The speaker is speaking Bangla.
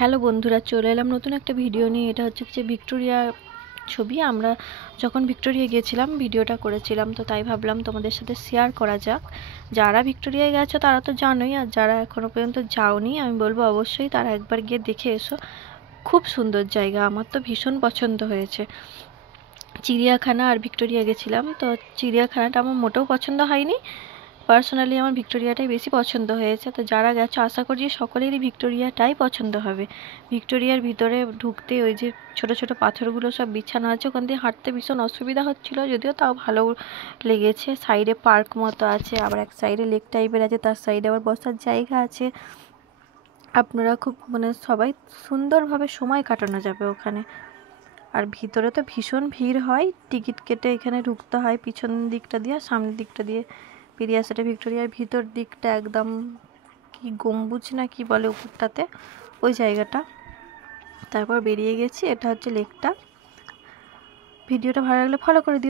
হ্যালো বন্ধুরা, চলে এলাম নতুন একটা ভিডিও নিয়ে। এটা হচ্ছে ভিক্টোরিয়া ছবি। আমরা যখন ভিক্টোরিয়া গিয়েছিলাম ভিডিওটা করেছিলাম, তো তাই ভাবলাম তোমাদের সাথে শেয়ার করা যাক। যারা ভিক্টোরিয়ায় গেছো তারা তো জানোই, আর যারা এখনো পর্যন্ত যাওনি আমি বলবো অবশ্যই তারা একবার গিয়ে দেখে এসো। খুব সুন্দর জায়গা, আমার তো ভীষণ পছন্দ হয়েছে। চিড়িয়াখানা আর ভিক্টোরিয়া গেছিলাম, তো চিড়িয়াখানাটা আমার মোটেও পছন্দ হয়নি। পার্সোনালি আমার ভিক্টোরিয়াটাই বেশি পছন্দ হয়েছে। তো যারা গেছো আশা করছি সকলেরই ভিক্টোরিয়াটাই পছন্দ হবে। ভিক্টোরিয়ার ভিতরে ঢুকতে ওই যে ছোট ছোট পাথরগুলো সব বিছানো আছে, ওখান দিয়ে হাঁটতে ভীষণ অসুবিধা হচ্ছিল, যদিও তাও ভালো লেগেছে। সাইডে পার্ক মতো আছে, আবার এক সাইডে লেক টাইপের আছে, তার সাইডে আবার বসার জায়গা আছে। আপনারা খুব সবাই সুন্দরভাবে সময় কাটানো যাবে ওখানে। আর ভিতরে তো ভীষণ ভিড় হয়, টিকিট কেটে এখানে ঢুকতে হয় পিছন দিকটা দিয়ে, সামনের দিকটা দিয়ে বেরিয়ে আসাটা। ভিক্টোরিয়ার ভিতর দিকটা একদম কি গম্বুজ না কি বলে উপরটাতে, ওই জায়গাটা। তারপর বেরিয়ে গেছি, এটা হচ্ছে লেকটা। ভিডিওটা ভালো লাগলে ফলো করে দিও।